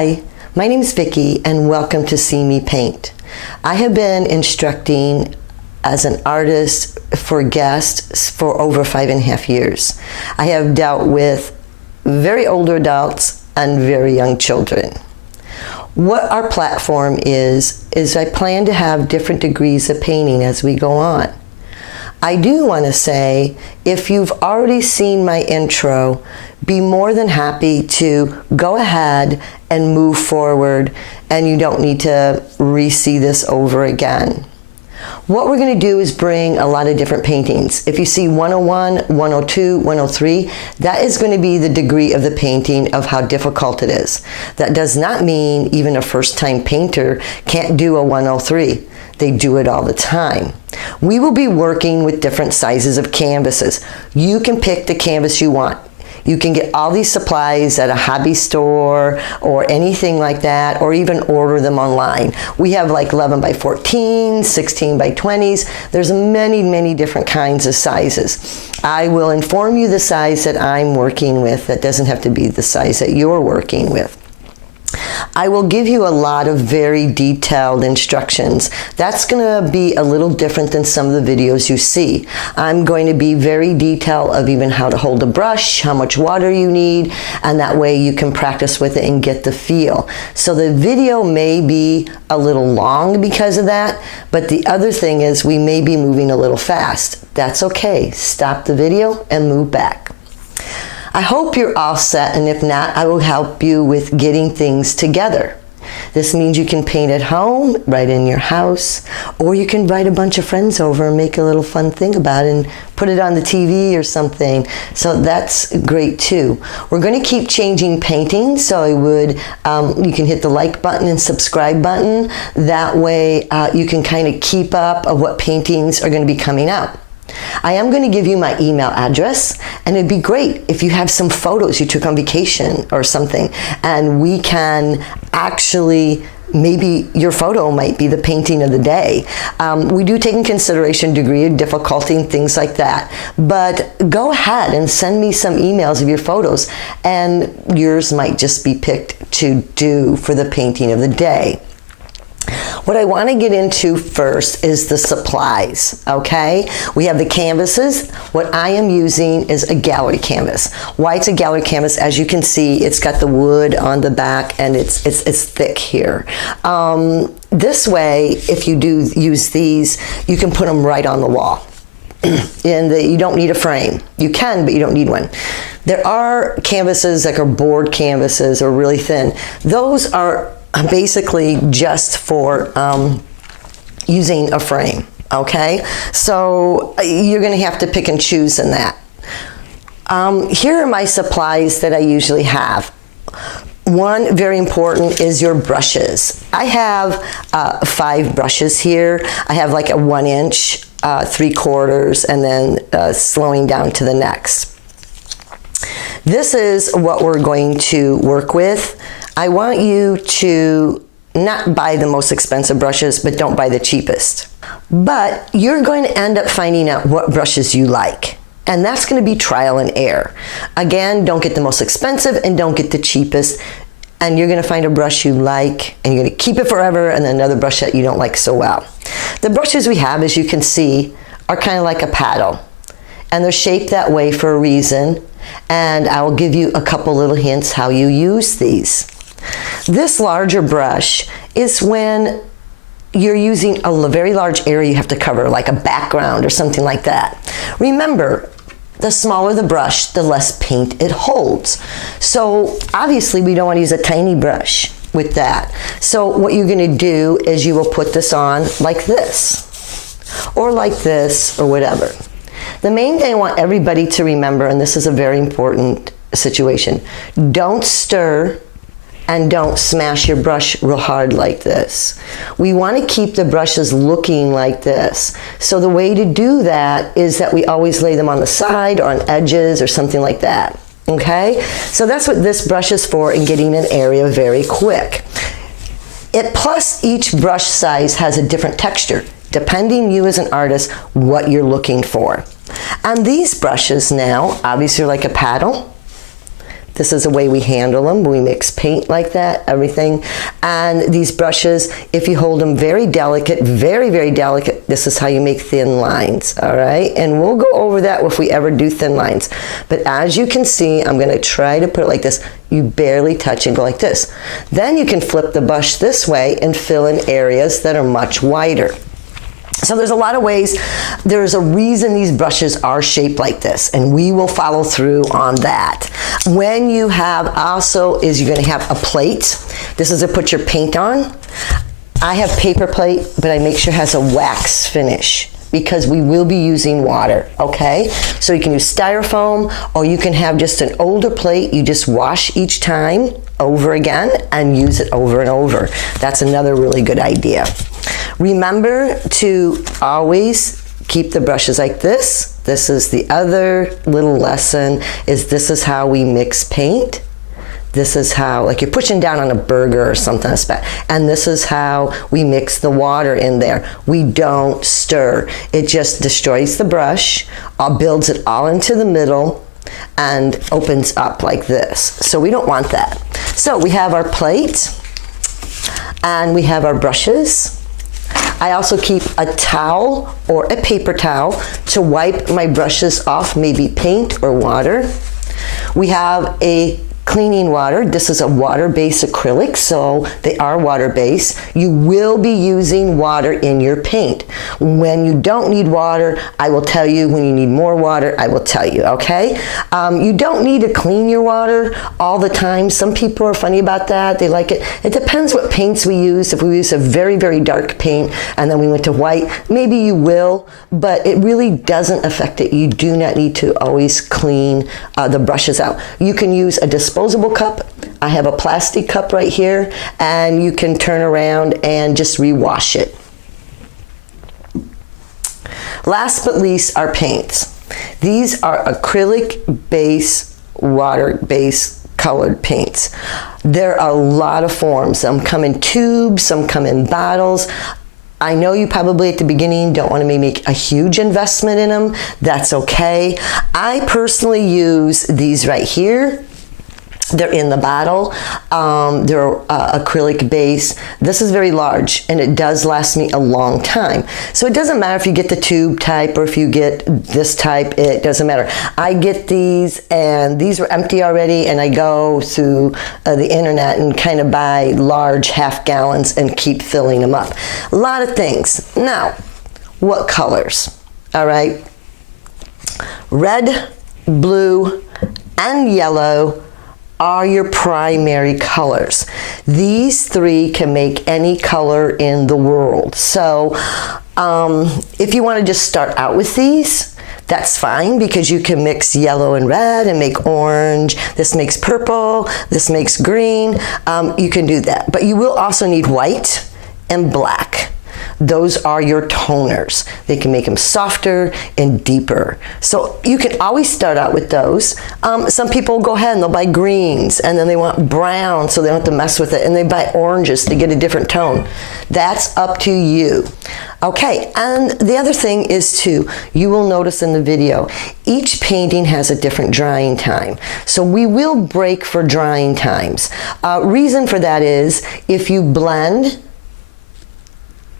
Hi, my name is Vicki and welcome to See Me Paint. I have been instructing as an artist for guests for over 5.5 years. I have dealt with very older adults and very young children. What our platform is I plan to have different degrees of painting as we go on. I do want to say, if you've already seen my intro, be more than happy to go ahead and move forward, and you don't need to re-see this over again. What we're going to do is bring a lot of different paintings. If you see 101, 102, 103, that is going to be the degree of the painting of how difficult it is. That does not mean even a first-time painter can't do a 103. They do it all the time. We will be working with different sizes of canvases. You can pick the canvas you want. You can get all these supplies at a hobby store or anything like that, or even order them online. We have like 11 by 14, 16 by 20s. There's many different kinds of sizes. I will inform you the size that I'm working with. That doesn't have to be the size that you're working with. I will give you a lot of very detailed instructions. That's going to be a little different than some of the videos you see. I'm going to be very detailed of even how to hold a brush, how much water you need, and that way you can practice with it and get the feel. So the video may be a little long because of that, but the other thing is we may be moving a little fast. That's okay. Stop the video and move back. I hope you're all set, and if not, I will help you with getting things together. This means you can paint at home, right in your house, or you can invite a bunch of friends over and make a little fun thing about it and put it on the TV or something. So that's great too. We're going to keep changing paintings, so you can hit the like button and subscribe button. That way you can kind of keep up of what paintings are going to be coming out. I am going to give you my email address, and it'd be great if you have some photos you took on vacation or something, and we can actually, maybe your photo might be the painting of the day. We do take in consideration degree of difficulty and things like that, but go ahead and send me some emails of your photos, and yours might just be picked to do for the painting of the day. What I want to get into first is the supplies, okay? We have the canvases. What I am using is a gallery canvas. Why it's a gallery canvas, as you can see, it's got the wood on the back and it's thick here. This way, if you do use these, you can put them right on the wall. And you don't need a frame. You can, but you don't need one. There are canvases that are board canvases or really thin. Those are basically just for using a frame, okay? So you're going to have to pick and choose in that. Here are my supplies that I usually have. One very important is your brushes. I have 5 brushes here. I have like a 1 inch, 3/4, and then slowing down to the next. This is what we're going to work with. I want you to not buy the most expensive brushes, but don't buy the cheapest. But you're going to end up finding out what brushes you like. And that's going to be trial and error. Again, don't get the most expensive and don't get the cheapest. And you're going to find a brush you like, and you're going to keep it forever, and then another brush that you don't like so well. The brushes we have, as you can see, are kind of like a paddle. And they're shaped that way for a reason. And I will give you a couple little hints how you use these. This larger brush is when you're using a very large area you have to cover, like a background or something like that. Remember, the smaller the brush, the less paint it holds. So obviously we don't want to use a tiny brush with that. So what you're going to do is you will put this on like this, or like this, or whatever. The main thing I want everybody to remember, and this is a very important situation, don't stir and don't smash your brush real hard like this. We want to keep the brushes looking like this. So the way to do that is that we always lay them on the side or on edges or something like that. Okay? So that's what this brush is for, in getting an area very quick. Plus each brush size has a different texture, depending you as an artist what you're looking for. And these brushes now, obviously, are like a paddle. This is the way we handle them. We mix paint like that, everything. And these brushes, if you hold them very delicate, very, very delicate, this is how you make thin lines, all right? And we'll go over that if we ever do thin lines. But as you can see, I'm gonna try to put it like this. You barely touch and go like this. Then you can flip the brush this way and fill in areas that are much wider. So there's a lot of ways. There's a reason these brushes are shaped like this, and we will follow through on that. When you have also is you're going to have a plate. This is to put your paint on. I have paper plate, but I make sure it has a wax finish because we will be using water, okay? So you can use styrofoam, or you can have just an older plate. You just wash each time over again and use it over and over. That's another really good idea. Remember to always keep the brushes like this. This is the other little lesson, is this is how we mix paint. This is how, like you're pushing down on a burger or something, and this is how we mix the water in there. We don't stir. It just destroys the brush, builds it all into the middle, and opens up like this. So we don't want that. So we have our plate, and we have our brushes. I also keep a towel or a paper towel to wipe my brushes off, maybe paint or water. We have a cleaning water. This is a water-based acrylic, so they are water-based. You will be using water in your paint. When you don't need water, I will tell you. When you need more water, I will tell you, okay? You don't need to clean your water all the time. Some people are funny about that. They like it. It depends what paints we use. If we use a very, very dark paint and then we went to white, maybe you will, but it really doesn't affect it. You do not need to always clean the brushes out. You can use a disposable cup. I have a plastic cup right here, and you can turn around and just rewash it. Last but least, our paints. These are acrylic base, water-based colored paints. There are a lot of forms. Some come in tubes, some come in bottles. I know you probably at the beginning don't want to make a huge investment in them. That's okay. I personally use these right here. They're in the bottle. They're acrylic base. This is very large, and it does last me a long time. So it doesn't matter if you get the tube type or if you get this type, it doesn't matter. I get these, and these were empty already, and I go through the internet and kind of buy large half gallons and keep filling them up. A lot of things. Now, what colors? All right. Red, blue, and yellow are your primary colors. These three can make any color in the world. So if you want to just start out with these, that's fine, because you can mix yellow and red and make orange. This makes purple, this makes green. You can do that. But you will also need white and black. Those are your toners. They can make them softer and deeper. So you can always start out with those. Some people go ahead and they'll buy greens, and then they want brown, so they don't have to mess with it, and they buy oranges to get a different tone. That's up to you. Okay, and the other thing is too, you will notice in the video, each painting has a different drying time. So we will break for drying times. Reason for that is, if you blend,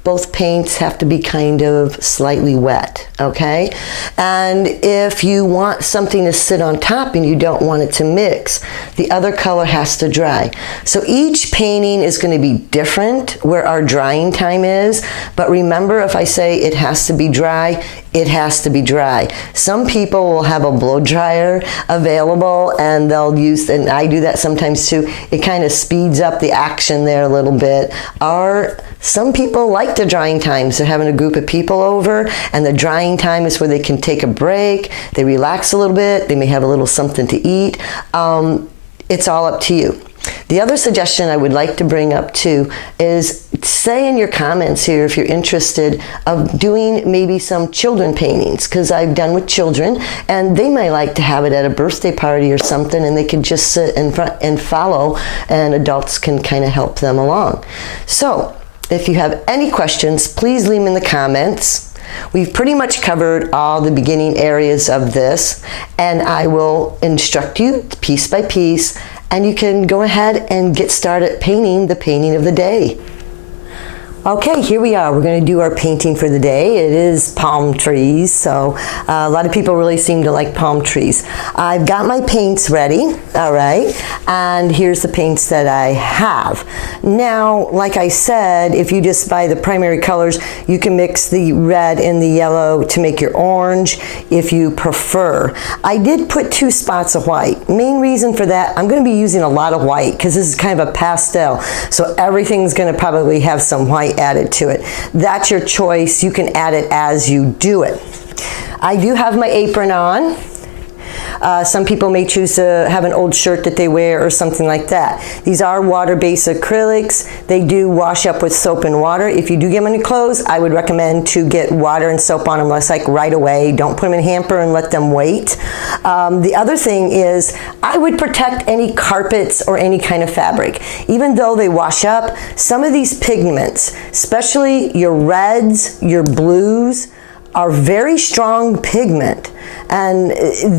both paints have to be kind of slightly wet, okay? And if you want something to sit on top and you don't want it to mix, the other color has to dry. So each painting is going to be different where our drying time is, but remember, if I say it has to be dry, it has to be dry. Some people will have a blow dryer available, and they'll use, and I do that sometimes too, it kind of speeds up the action there a little bit. Or some people like the drying times. They're having a group of people over, and the drying time is where they can take a break, they relax a little bit, they may have a little something to eat. It's all up to you. The other suggestion I would like to bring up too is, say in your comments here if you're interested of doing maybe some children paintings, because I've done with children, and they might like to have it at a birthday party or something, and they can just sit in front and follow, and adults can kind of help them along. So if you have any questions, please leave them in the comments. We've pretty much covered all the beginning areas of this, and I will instruct you piece by piece, and you can go ahead and get started painting the painting of the day. Okay, here we are. We're going to do our painting for the day. It is palm trees, so a lot of people really seem to like palm trees. I've got my paints ready, all right, and here's the paints that I have. Now, like I said, if you just buy the primary colors, you can mix the red and the yellow to make your orange if you prefer. I did put 2 spots of white. Main reason for that, I'm going to be using a lot of white because this is kind of a pastel, so everything's going to probably have some white added to it. That's your choice. You can add it as you do it. I do have my apron on. Some people may choose to have an old shirt that they wear or something like that. These are water-based acrylics. They do wash up with soap and water. If you do get them in your clothes, I would recommend to get water and soap on them, like right away. Don't put them in a hamper and let them wait. The other thing is I would protect any carpets or any kind of fabric. Even though they wash up, some of these pigments, especially your reds, your blues, are very strong pigment, and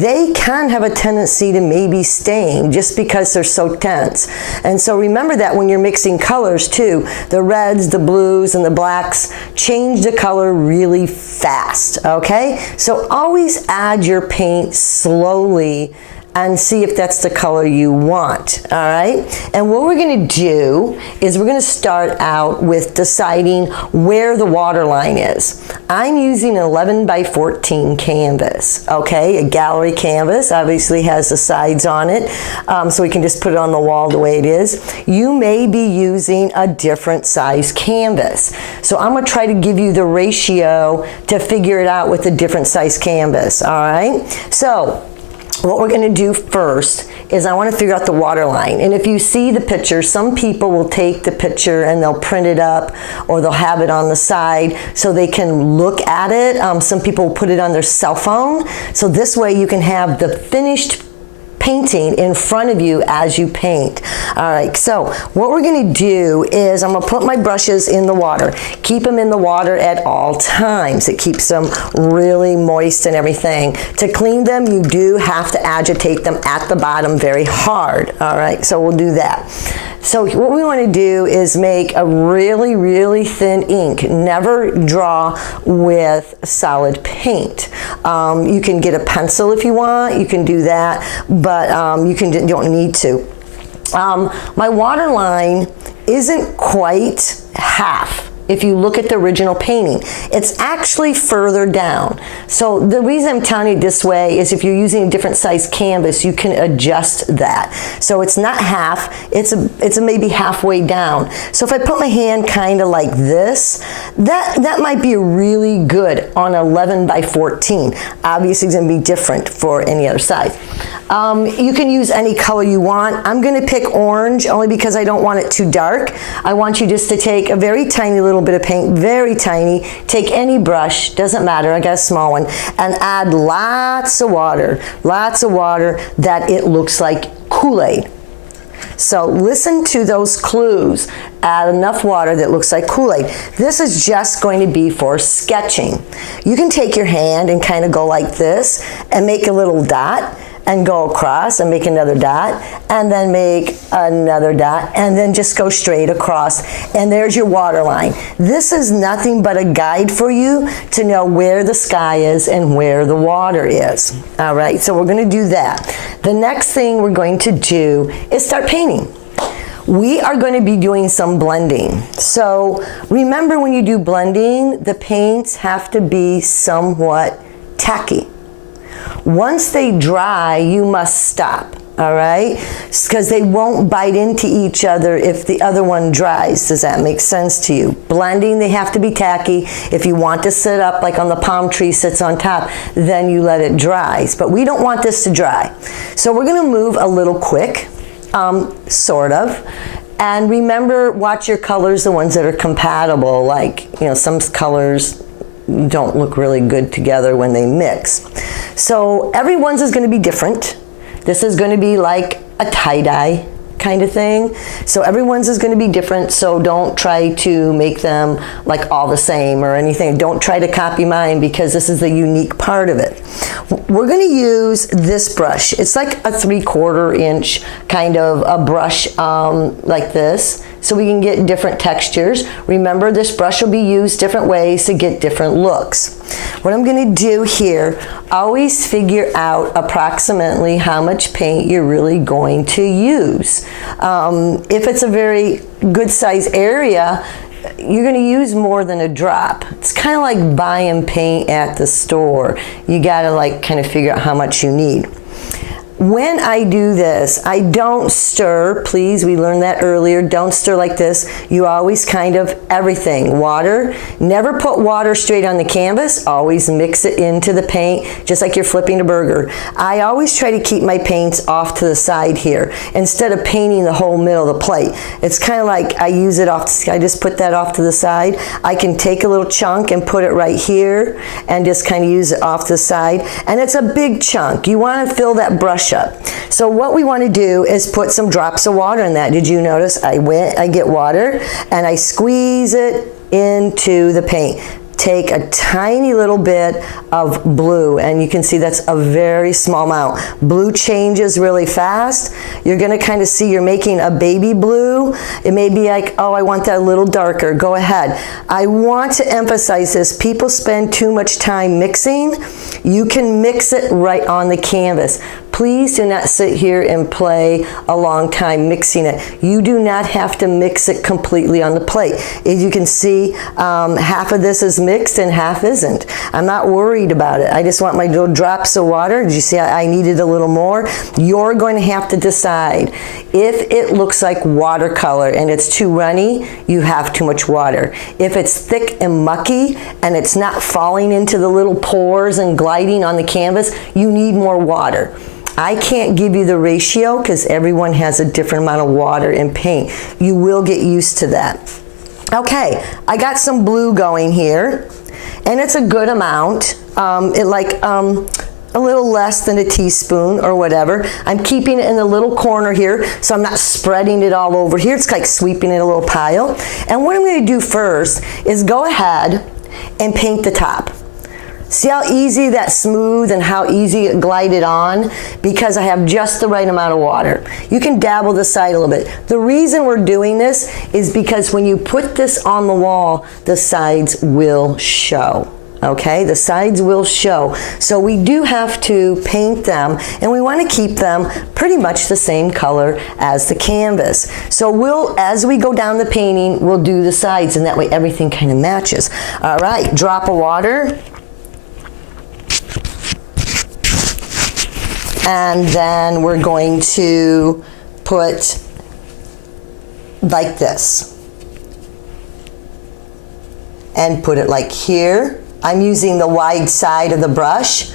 they can have a tendency to maybe stain just because they're so tense. And so remember that when you're mixing colors too, the reds, the blues, and the blacks change the color really fast, okay? So always add your paint slowly and see if that's the color you want, all right? And what we're gonna do is we're gonna start out with deciding where the water line is. I'm using an 11 by 14 canvas, okay? A gallery canvas, obviously has the sides on it, so we can just put it on the wall the way it is. You may be using a different size canvas. So I'm gonna try to give you the ratio to figure it out with a different size canvas, all right? So, what we're going to do first is I want to figure out the water line. And if you see the picture, some people will take the picture and they'll print it up or they'll have it on the side so they can look at it. Some people will put it on their cell phone. So this way you can have the finished painting in front of you as you paint. All right, so what we're going to do is I'm going to put my brushes in the water. Keep them in the water at all times. It keeps them really moist and everything. To clean them, you do have to agitate them at the bottom very hard. All right, so we'll do that. So what we want to do is make a really, really thin ink. Never draw with solid paint. You can get a pencil if you want. You can do that, but you don't need to. My water line isn't quite half. If you look at the original painting, it's actually further down. So the reason I'm telling you this way is if you're using a different size canvas, you can adjust that. So it's not half, it's a maybe halfway down. So if I put my hand kind of like this, that might be really good on 11 by 14. Obviously it's going to be different for any other size. You can use any color you want. I'm going to pick orange only because I don't want it too dark. I want you just to take a very tiny little bit of paint, very tiny. Take any brush, doesn't matter, I got a small one, and add lots of water that it looks like Kool-Aid. So listen to those clues. Add enough water that looks like Kool-Aid. This is just going to be for sketching. You can take your hand and kind of go like this and make a little dot and go across and make another dot and then make another dot and then just go straight across, and there's your water line. This is nothing but a guide for you to know where the sky is and where the water is. All right, so we're going to do that. The next thing we're going to do is start painting. We are going to be doing some blending. So remember, when you do blending, the paints have to be somewhat tacky. Once they dry, you must stop, all right? Because they won't bite into each other if the other one dries. Does that make sense to you? Blending, they have to be tacky. If you want to sit up, like on the palm tree sits on top, then you let it dry. But we don't want this to dry. So we're going to move a little quick, sort of. And remember, watch your colors, the ones that are compatible. Like, you know, some colors don't look really good together when they mix. So everyone's is going to be different. This is going to be like a tie-dye kind of thing. So everyone's is going to be different, so don't try to make them like all the same or anything. Don't try to copy mine because this is the unique part of it. We're going to use this brush. It's like a 3/4 inch kind of a brush like this, so we can get different textures. Remember, this brush will be used different ways to get different looks. What I'm going to do here, always figure out approximately how much paint you're really going to use. If it's a very good size area, you're going to use more than a drop. It's kind of like buying paint at the store. You got to like kind of figure out how much you need. When I do this, I don't stir, please, we learned that earlier, don't stir like this. You always kind of, everything, water, never put water straight on the canvas, always mix it into the paint, just like you're flipping a burger. I always try to keep my paints off to the side here, instead of painting the whole middle of the plate. It's kind of like I use it off, I just put that off to the side. I can take a little chunk and put it right here, and just kind of use it off to the side, and it's a big chunk. You want to fill that brush up. So what we want to do is put some drops of water in that. Did you notice I get water and I squeeze it into the paint. Take a tiny little bit of blue, and you can see that's a very small amount. Blue changes really fast. You're going to kind of see you're making a baby blue. It may be like, oh, I want that a little darker. Go ahead. I want to emphasize this. People spend too much time mixing. You can mix it right on the canvas. Please do not sit here and play a long time mixing it. You do not have to mix it completely on the plate. As you can see, half of this is mixed and half isn't. I'm not worried about it. I just want my little drops of water. Did you see I needed a little more? You're going to have to decide. If it looks like watercolor and it's too runny, you have too much water. If it's thick and mucky and it's not falling into the little pores and gliding on the canvas, you need more water. I can't give you the ratio because everyone has a different amount of water in paint. You will get used to that. Okay, I got some blue going here, and it's a good amount. A little less than a teaspoon or whatever. I'm keeping it in the little corner here, so I'm not spreading it all over here. It's like sweeping in a little pile. And what I'm going to do first is go ahead and paint the top. See how easy that's smooth and how easy it glided on? Because I have just the right amount of water. You can dabble the side a little bit. The reason we're doing this is because when you put this on the wall, the sides will show. Okay, the sides will show. So we do have to paint them, and we want to keep them pretty much the same color as the canvas. So as we go down the painting, we'll do the sides, and that way everything kind of matches. All right, drop of water. And then we're going to put like this. And put it like here. I'm using the wide side of the brush.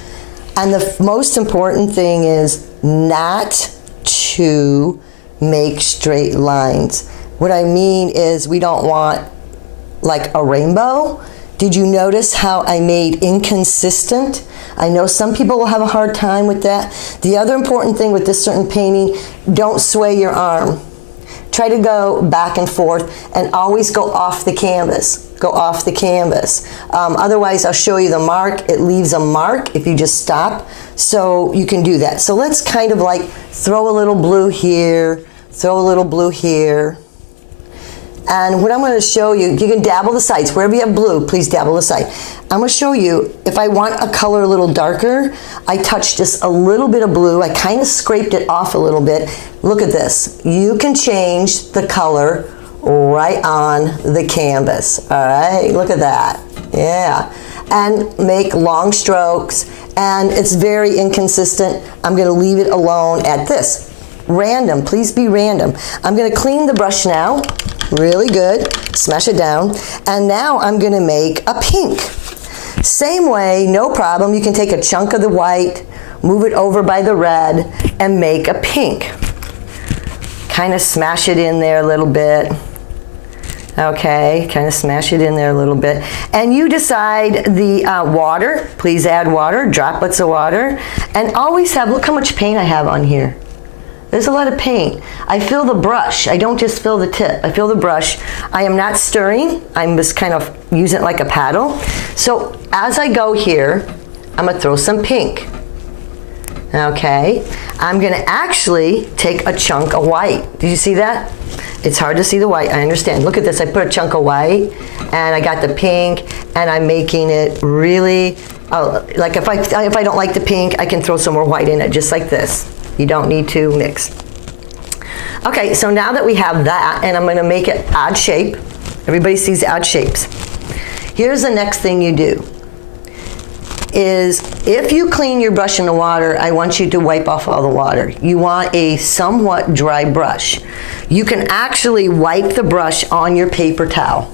And the most important thing is not to make straight lines. What I mean is we don't want like a rainbow. Did you notice how I made inconsistent? I know some people will have a hard time with that. The other important thing with this certain painting, don't sway your arm. Try to go back and forth and always go off the canvas. Go off the canvas. Otherwise, I'll show you the mark. It leaves a mark if you just stop. So you can do that. So let's kind of like throw a little blue here, throw a little blue here. And what I'm going to show you, you can dabble the sides. Wherever you have blue, please dabble the side. I'm going to show you, if I want a color a little darker, I touch just a little bit of blue. I kind of scraped it off a little bit. Look at this. You can change the color right on the canvas. All right, look at that. Yeah. And make long strokes. And it's very inconsistent. I'm going to leave it alone at this. Random, please be random. I'm going to clean the brush now. Really good. Smash it down. And now I'm going to make a pink. Same way, no problem. You can take a chunk of the white, move it over by the red, and make a pink. Kind of smash it in there a little bit. Okay, kind of smash it in there a little bit. And you decide the water. Please add water, droplets of water. And always have, look how much paint I have on here. There's a lot of paint. I feel the brush. I don't just feel the tip. I feel the brush. I am not stirring. I'm just kind of using it like a paddle. So as I go here, I'm gonna throw some pink. Okay, I'm gonna actually take a chunk of white. Did you see that? It's hard to see the white, I understand. Look at this, I put a chunk of white and I got the pink and I'm making it really, like if I don't like the pink, I can throw some more white in it, just like this. You don't need to mix. Okay, so now that we have that, and I'm gonna make it odd shape. Everybody sees odd shapes. Here's the next thing you do. Is if you clean your brush in the water, I want you to wipe off all the water. You want a somewhat dry brush. You can actually wipe the brush on your paper towel.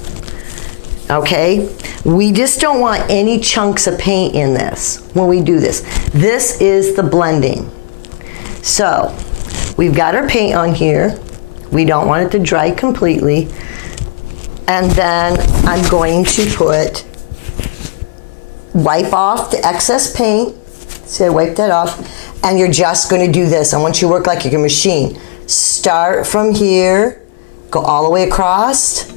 Okay? We just don't want any chunks of paint in this when we do this. This is the blending. So, we've got our paint on here. We don't want it to dry completely. And then I'm going to wipe off the excess paint. See, I wiped that off. And you're just going to do this. I want you to work like you're a machine. Start from here, go all the way across.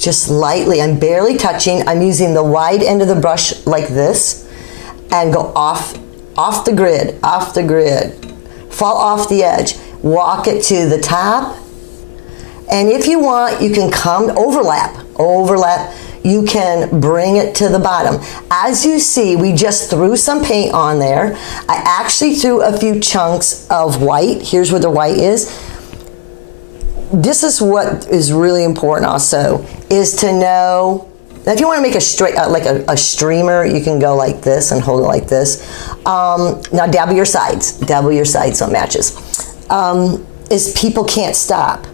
Just lightly, I'm barely touching. I'm using the wide end of the brush like this and go off the grid, fall off the edge, walk it to the top. And if you want, you can come overlap. You can bring it to the bottom. As you see, we just threw some paint on there. I actually threw a few chunks of white. Here's where the white is. This is what is really important also, is to know, now if you want to make a straight, like a streamer, you can go like this and hold it like this. Now dabble your sides so it matches. Is people can't stop.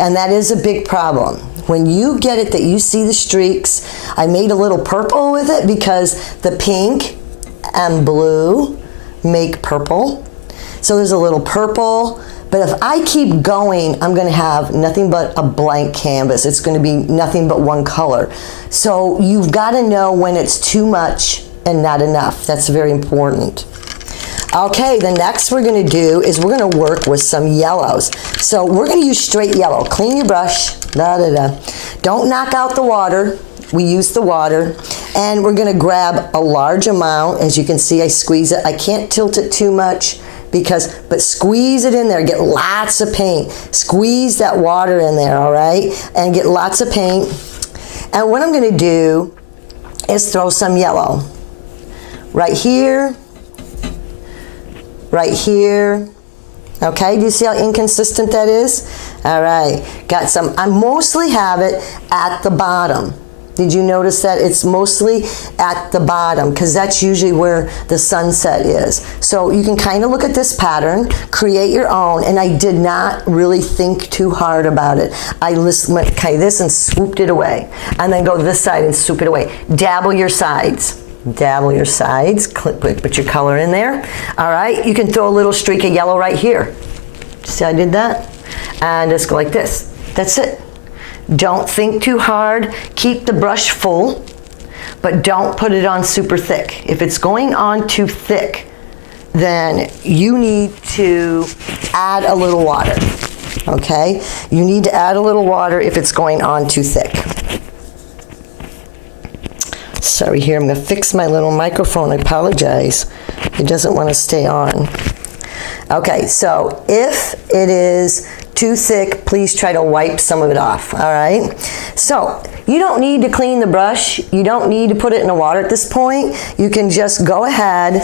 And that is a big problem. When you get it that you see the streaks, I made a little purple with it because the pink and blue make purple. So there's a little purple, but if I keep going, I'm gonna have nothing but a blank canvas. It's gonna be nothing but one color. So you've gotta know when it's too much and not enough. That's very important. Okay, the next we're gonna do is we're gonna work with some yellows. So we're gonna use straight yellow. Clean your brush, Don't knock out the water. We use the water. And we're gonna grab a large amount. As you can see, I squeeze it. I can't tilt it too much but squeeze it in there, get lots of paint. Squeeze that water in there, all right? And get lots of paint. And what I'm gonna do is throw some yellow. Right here. Okay, do you see how inconsistent that is? All right, got some. I mostly have it at the bottom. Did you notice that? It's mostly at the bottom because that's usually where the sunset is. So you can kind of look at this pattern, create your own, and I did not really think too hard about it. I just went this and swooped it away. And then go to this side and swoop it away. Dabble your sides. Put your color in there. All right, you can throw a little streak of yellow right here. See how I did that? And just go like this. That's it. Don't think too hard. Keep the brush full, but don't put it on super thick. If it's going on too thick, then you need to add a little water, okay? You need to add a little water if it's going on too thick. Sorry here, I'm gonna fix my little microphone, I apologize. It doesn't wanna stay on. Okay, so if it is too thick, please try to wipe some of it off, all right? So, you don't need to clean the brush. You don't need to put it in the water at this point. You can just go ahead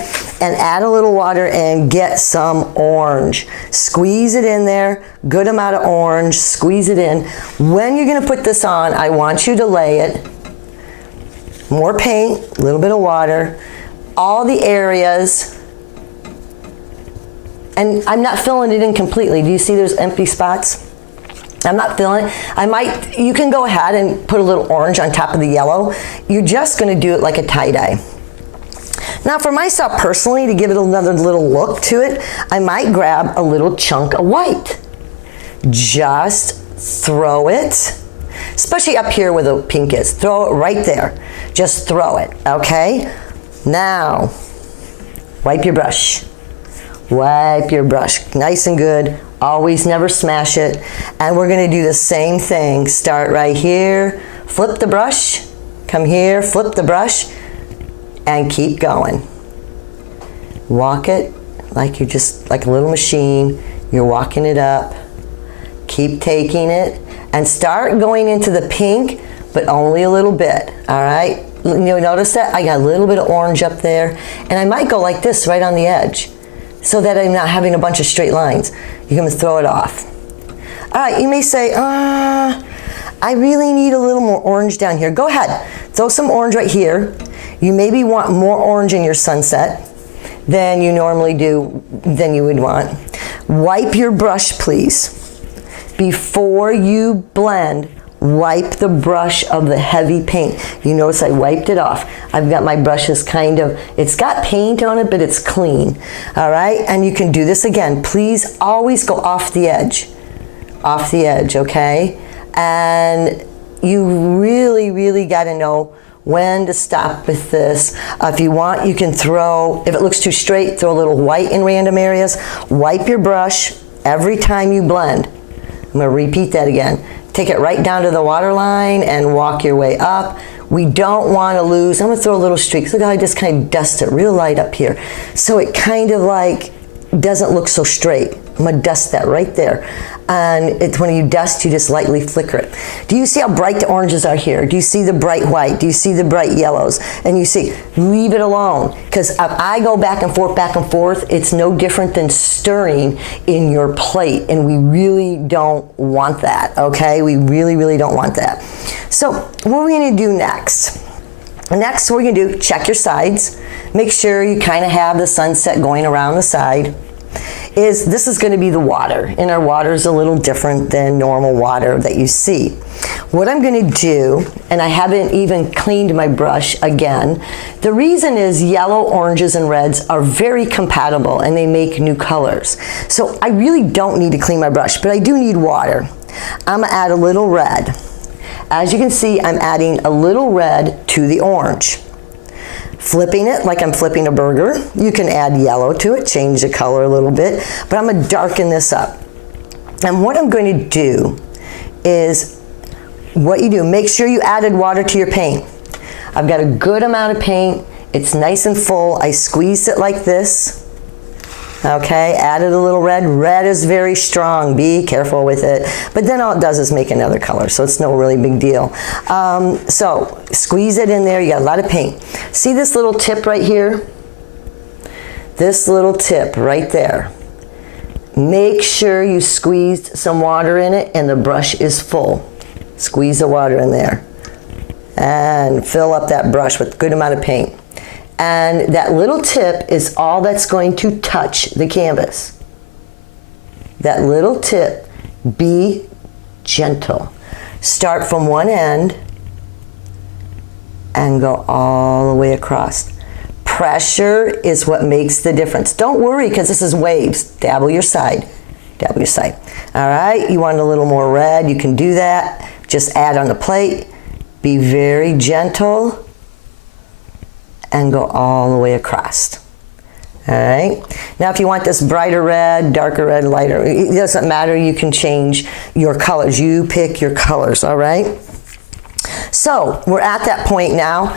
and add a little water and get some orange. Squeeze it in there, good amount of orange, squeeze it in. When you're gonna put this on, I want you to lay it. More paint, a little bit of water, all the areas. And I'm not filling it in completely. Do you see there's empty spots? I'm not filling it. You can go ahead and put a little orange on top of the yellow. You're just gonna do it like a tie-dye. Now for myself personally, to give it another little look to it, I might grab a little chunk of white. Just throw it, especially up here where the pink is. Throw it right there. Just throw it, okay? Now, wipe your brush. Wipe your brush nice and good. Always never smash it. And we're gonna do the same thing. Start right here, flip the brush, come here, flip the brush, and keep going. Walk it like you're just like a little machine. You're walking it up. Keep taking it and start going into the pink, but only a little bit, all right? You notice that? I got a little bit of orange up there, and I might go like this right on the edge so that I'm not having a bunch of straight lines. You're gonna throw it off. All right, you may say, I really need a little more orange down here. Go ahead, throw some orange right here. You maybe want more orange in your sunset than you normally do, than you would want. Wipe your brush, please. Before you blend, wipe the brush of the heavy paint. You notice I wiped it off. I've got my brushes kind of, it's got paint on it, but it's clean. All right, and you can do this again. Please always go off the edge, okay? And you really, really gotta know when to stop with this. If you want, you can throw, if it looks too straight, throw a little white in random areas. Wipe your brush every time you blend. I'm gonna repeat that again. Take it right down to the water line and walk your way up. We don't wanna lose, I'm gonna throw a little streak. Look how I just kind of dust it real light up here. So it kind of like doesn't look so straight. I'm gonna dust that right there. And it's when you dust, you just lightly flicker it. Do you see how bright the oranges are here? Do you see the bright white? Do you see the bright yellows? And you see, leave it alone. Because if I go back and forth, it's no different than stirring in your plate. And we really don't want that, okay? We really, really don't want that. So what are we gonna do next? Next, we're gonna do, check your sides. Make sure you kind of have the sunset going around the side. This is going to be the water, and our water is a little different than normal water that you see. What I'm going to do, and I haven't even cleaned my brush again, the reason is yellow, oranges, and reds are very compatible and they make new colors. So I really don't need to clean my brush, but I do need water. I'm going to add a little red. As you can see, I'm adding a little red to the orange. Flipping it like I'm flipping a burger. You can add yellow to it, change the color a little bit, but I'm gonna darken this up. And what I'm going to do is, what you do, make sure you added water to your paint. I've got a good amount of paint. It's nice and full. I squeezed it like this. Okay, added a little red. Red is very strong, be careful with it. But then all it does is make another color, so it's no really big deal. So squeeze it in there, you got a lot of paint. See this little tip right here? This little tip right there. Make sure you squeezed some water in it and the brush is full. Squeeze the water in there. And fill up that brush with a good amount of paint. And that little tip is all that's going to touch the canvas. That little tip, be gentle. Start from one end and go all the way across. Pressure is what makes the difference. Don't worry, because this is waves. Dabble your side. Dabble your side. All right, you want a little more red, you can do that. Just add on the plate. Be very gentle. And go all the way across. All right. Now, if you want this brighter red, darker red, lighter, it doesn't matter. You can change your colors. You pick your colors. All right. So we're at that point now.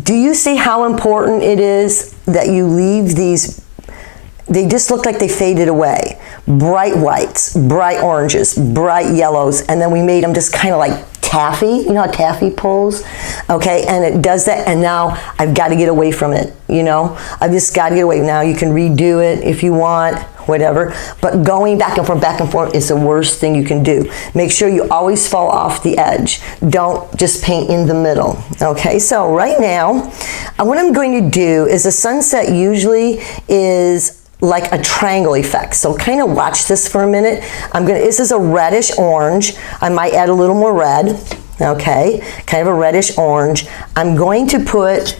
Do you see how important it is that you leave these? They just look like they faded away. Bright whites, bright oranges, bright yellows, and then we made them just kind of like taffy. You know how taffy pulls? Okay, and it does that, and now I've got to get away from it, you know? I've just got to get away. Now you can redo it if you want, whatever, but going back and forth is the worst thing you can do. Make sure you always fall off the edge. Don't just paint in the middle, okay? So right now, what I'm going to do is a sunset usually is like a triangle effect. So kind of watch this for a minute. This is a reddish orange. I might add a little more red, okay? Kind of a reddish orange. I'm going to put,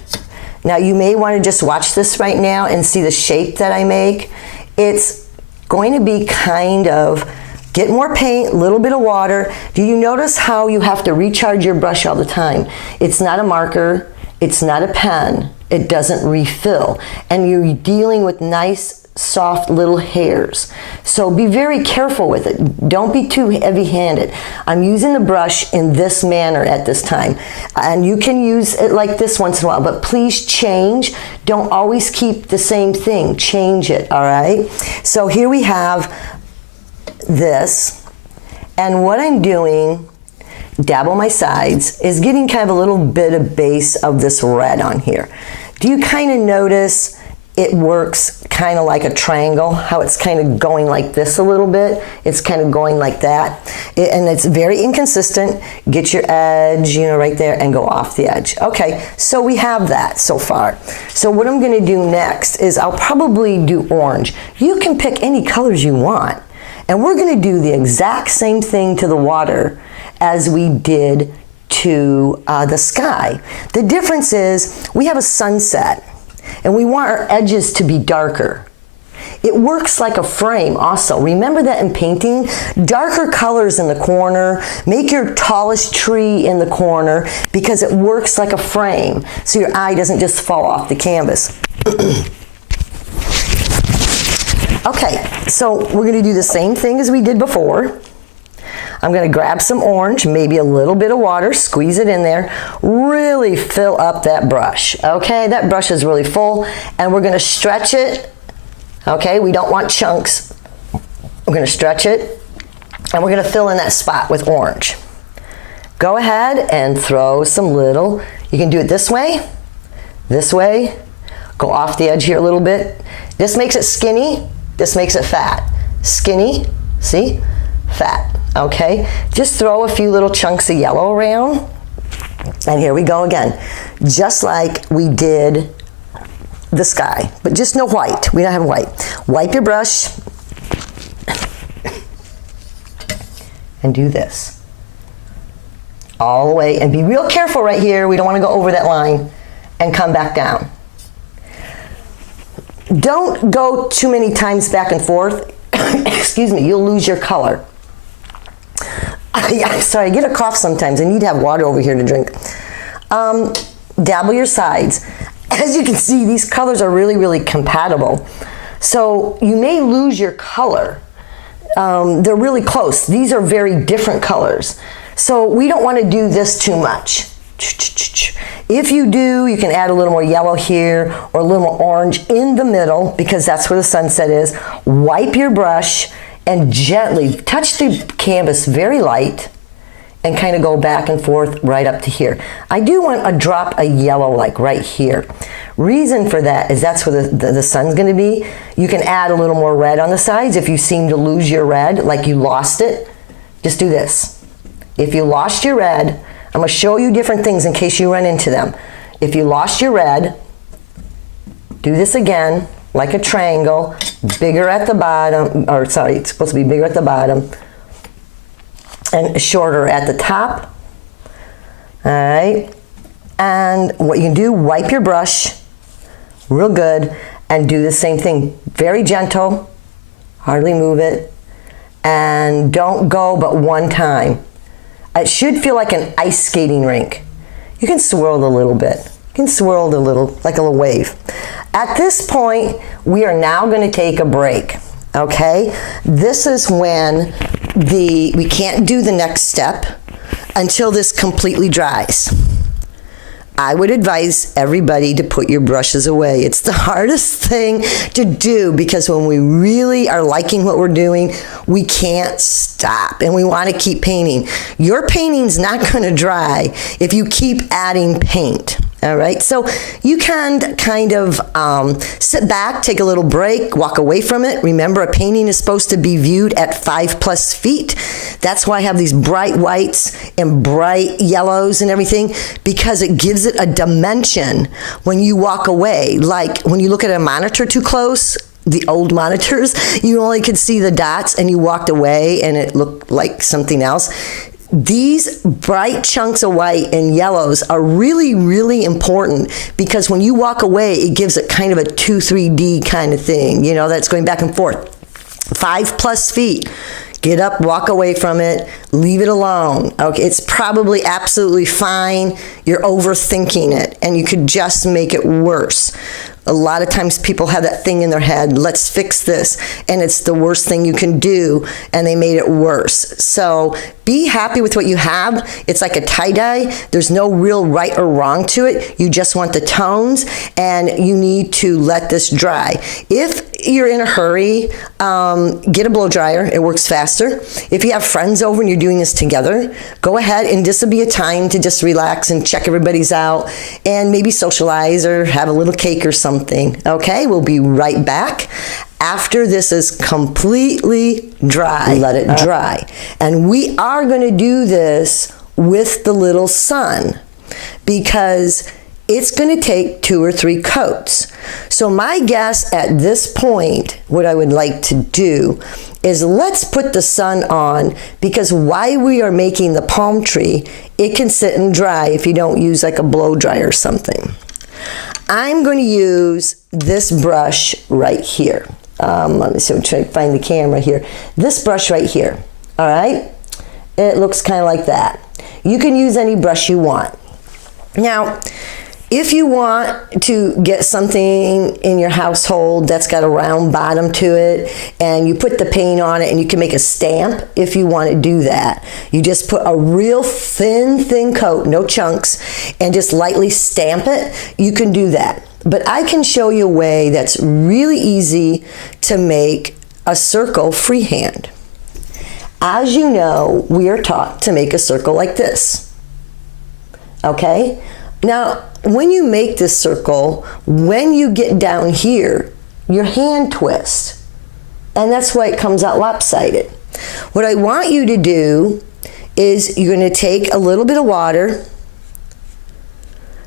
now you may want to just watch this right now and see the shape that I make. It's going to be kind of, get more paint, a little bit of water. Do you notice how you have to recharge your brush all the time? It's not a marker, it's not a pen. It doesn't refill. And you're dealing with nice soft little hairs. So be very careful with it. Don't be too heavy-handed. I'm using the brush in this manner at this time. And you can use it like this once in a while, but please change. Don't always keep the same thing. Change it, all right? So here we have this. And what I'm doing, dabble my sides, is getting kind of a little bit of base of this red on here. Do you kind of notice it works kind of like a triangle, how it's kind of going like this a little bit? It's kind of going like that. And it's very inconsistent. Get your edge, you know, right there and go off the edge. Okay, so we have that so far. So what I'm gonna do next is I'll probably do orange. You can pick any colors you want. And we're gonna do the exact same thing to the water as we did to the sky. The difference is we have a sunset and we want our edges to be darker. It works like a frame also. Remember that in painting? Darker colors in the corner, make your tallest tree in the corner because it works like a frame so your eye doesn't just fall off the canvas. Okay, so we're gonna do the same thing as we did before. I'm gonna grab some orange, maybe a little bit of water, squeeze it in there, really fill up that brush, okay? That brush is really full, and we're gonna stretch it, okay? We don't want chunks. We're gonna stretch it, and we're gonna fill in that spot with orange. Go ahead and throw some little, you can do it this way, go off the edge here a little bit. This makes it skinny, this makes it fat. Skinny, see? Fat. Okay, just throw a few little chunks of yellow around, and here we go again, just like we did the sky, but just no white. We don't have white. Wipe your brush and do this all the way, and be real careful right here. We don't want to go over that line and come back down. Don't go too many times back and forth. Excuse me, you'll lose your color. I'm sorry, I get a cough sometimes. I need to have water over here to drink. Dabble your sides. As you can see, these colors are really, really compatible. So you may lose your color. They're really close. These are very different colors. So we don't want to do this too much. If you do, you can add a little more yellow here or a little more orange in the middle because that's where the sunset is. Wipe your brush and gently touch the canvas very light and kind of go back and forth right up to here. I do want a drop of yellow like right here. Reason for that is that's where the sun's gonna be. You can add a little more red on the sides if you seem to lose your red, like you lost it. Just do this. If you lost your red, I'm gonna show you different things in case you run into them. If you lost your red, do this again, like a triangle, bigger at the bottom, or sorry, it's supposed to be bigger at the bottom, and shorter at the top. All right, and what you can do, wipe your brush real good, and do the same thing. Very gentle, hardly move it, and don't go but one time. It should feel like an ice skating rink. You can swirl a little bit. You can swirl a little, like a little wave. At this point, we are now going to take a break, okay? This is when we can't do the next step until this completely dries. I would advise everybody to put your brushes away. It's the hardest thing to do because when we really are liking what we're doing, we can't stop and we want to keep painting. Your painting's not going to dry if you keep adding paint. All right, so you can kind of sit back, take a little break, walk away from it. Remember, a painting is supposed to be viewed at 5+ feet. That's why I have these bright whites and bright yellows and everything, because it gives it a dimension when you walk away. Like when you look at a monitor too close, the old monitors, you only could see the dots and you walked away and it looked like something else. These bright chunks of white and yellows are really, really important because when you walk away, it gives it kind of a 2-3D kind of thing, you know, that's going back and forth. 5+ feet. Get up, walk away from it, leave it alone. Okay, it's probably absolutely fine. You're overthinking it and you could just make it worse. A lot of times people have that thing in their head, let's fix this, and it's the worst thing you can do, and they made it worse. So be happy with what you have. It's like a tie-dye. There's no real right or wrong to it. You just want the tones, and you need to let this dry. If you're in a hurry, get a blow dryer. It works faster. If you have friends over and you're doing this together, go ahead, and this will be a time to just relax and check everybody's out and maybe socialize or have a little cake or something. Okay, we'll be right back after this is completely dry. Let it dry. And we are going to do this with the little sun because it's going to take 2 or 3 coats. So my guess at this point, what I would like to do is let's put the sun on, because while we are making the palm tree, it can sit and dry if you don't use like a blow dryer or something. I'm going to use this brush right here. Let me see, I'm trying to find the camera here. This brush right here, all right? It looks kind of like that. You can use any brush you want. Now, if you want to get something in your household that's got a round bottom to it, and you put the paint on it, and you can make a stamp if you want to do that. You just put a real thin coat, no chunks, and just lightly stamp it. You can do that. But I can show you a way that's really easy to make a circle freehand. As you know, we are taught to make a circle like this. Okay? Now, when you make this circle, when you get down here, your hand twists. And that's why it comes out lopsided. What I want you to do is you're going to take a little bit of water,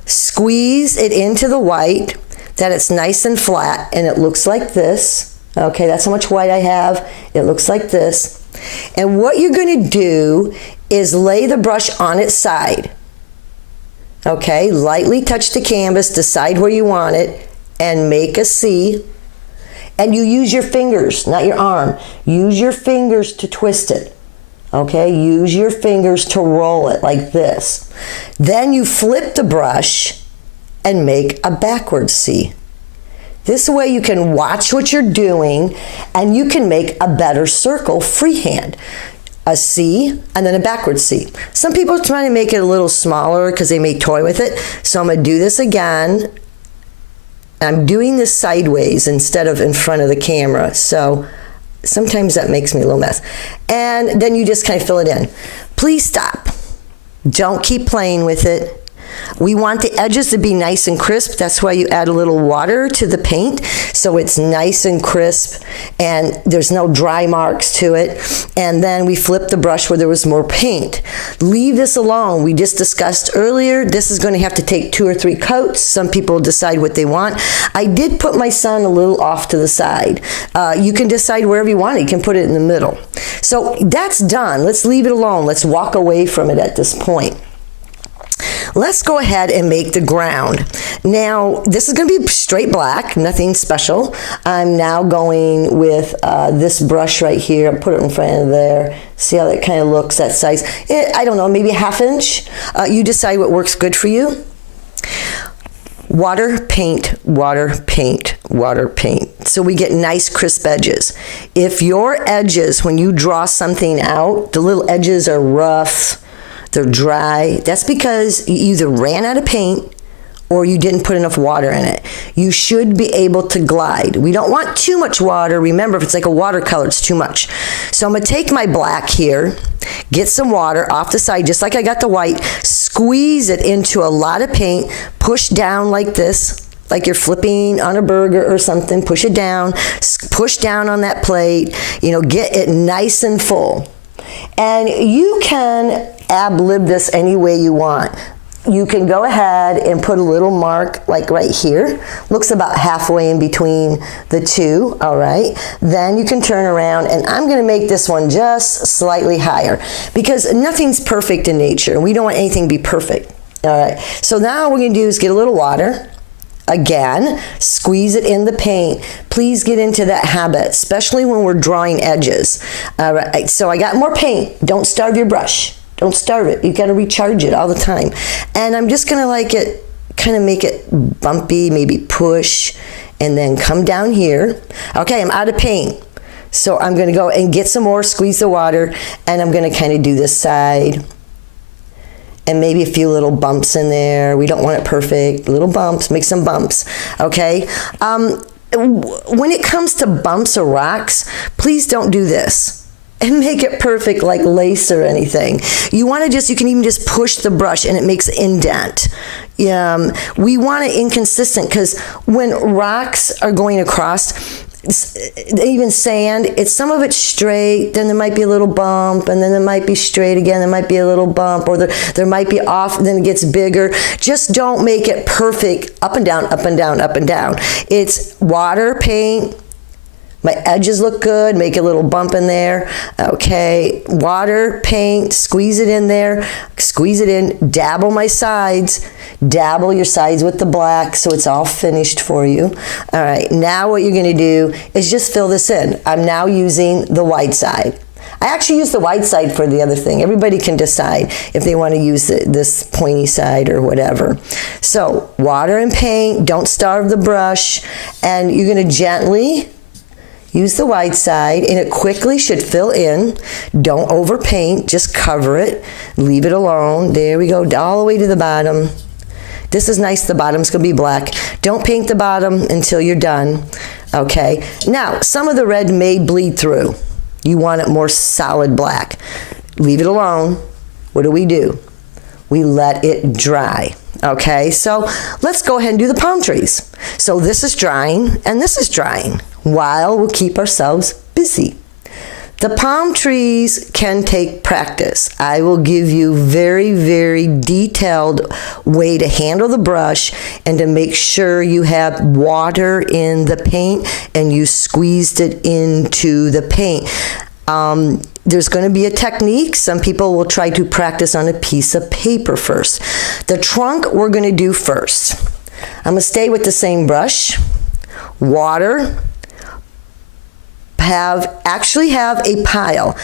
squeeze it into the white, that it's nice and flat, and it looks like this. Okay, that's how much white I have. It looks like this. And what you're going to do is lay the brush on its side. Okay, lightly touch the canvas, decide where you want it, and make a C. And you use your fingers, not your arm. Use your fingers to twist it. Okay, use your fingers to roll it like this. Then you flip the brush and make a backward C. This way you can watch what you're doing, and you can make a better circle freehand. A C and then a backward C. Some people are trying to make it a little smaller because they may toy with it. So I'm going to do this again. I'm doing this sideways instead of in front of the camera. So sometimes that makes me a little mess. And then you just kind of fill it in. Please stop. Don't keep playing with it. We want the edges to be nice and crisp. That's why you add a little water to the paint, so it's nice and crisp and there's no dry marks to it. And then we flip the brush where there was more paint. Leave this alone. We just discussed earlier, this is going to have to take 2 or 3 coats. Some people decide what they want. I did put my sun a little off to the side. You can decide wherever you want it. You can put it in the middle. So that's done. Let's leave it alone. Let's walk away from it at this point. Let's go ahead and make the ground. Now, this is going to be straight black, nothing special. I'm now going with this brush right here. I'll put it in front of there. See how that kind of looks, that size. I don't know, maybe a 1/2 inch. You decide what works good for you. Water, paint, water, paint, water, paint. So we get nice crisp edges. If your edges, when you draw something out, the little edges are rough, they're dry, that's because you either ran out of paint or you didn't put enough water in it. You should be able to glide. We don't want too much water. Remember, if it's like a watercolor, it's too much. So I'm gonna take my black here, get some water off the side, just like I got the white, squeeze it into a lot of paint, push down like this, like you're flipping on a burger or something, push it down, push down on that plate, get it nice and full. And you can ad-lib this any way you want. You can go ahead and put a little mark like right here. Looks about halfway in between the two, all right? Then you can turn around, and I'm gonna make this one just slightly higher because nothing's perfect in nature. We don't want anything to be perfect, all right? So now what we're gonna do is get a little water. Again, squeeze it in the paint. Please get into that habit, especially when we're drawing edges. All right, so I got more paint. Don't starve your brush. Don't starve it. You've got to recharge it all the time. And I'm just going to kind of make it bumpy, maybe push, and then come down here. Okay, I'm out of paint. So I'm gonna go and get some more, squeeze the water, and I'm gonna kind of do this side. And maybe a few little bumps in there. We don't want it perfect. Little bumps, make some bumps, okay? When it comes to bumps or rocks, please don't do this and make it perfect like lace or anything. You want to you can even just push the brush and it makes an indent. We want it inconsistent because when rocks are going across, even sand, some of it's straight, then there might be a little bump, and then there might be straight again, there might be a little bump, or there might be off, then it gets bigger. Just don't make it perfect up and down, up and down, up and down. It's water, paint. My edges look good, make a little bump in there. Okay, water, paint, squeeze it in there, squeeze it in, dabble my sides, dabble your sides with the black so it's all finished for you. All right, now what you're gonna do is just fill this in. I'm now using the white side. I actually use the white side for the other thing. Everybody can decide if they want to use this pointy side or whatever. So water and paint, don't starve the brush, and you're gonna gently use the white side, and it quickly should fill in. Don't overpaint, just cover it, leave it alone. There we go, all the way to the bottom. This is nice, the bottom's gonna be black. Don't paint the bottom until you're done, okay? Now, some of the red may bleed through. You want it more solid black. Leave it alone. What do? We let it dry. Okay, so let's go ahead and do the palm trees. So this is drying and this is drying while we'll keep ourselves busy. The palm trees can take practice. I will give you very, very detailed way to handle the brush and to make sure you have water in the paint and you squeezed it into the paint. There's going to be a technique. Some people will try to practice on a piece of paper first. The trunk we're going to do first. I'm going to stay with the same brush, water, have a pile.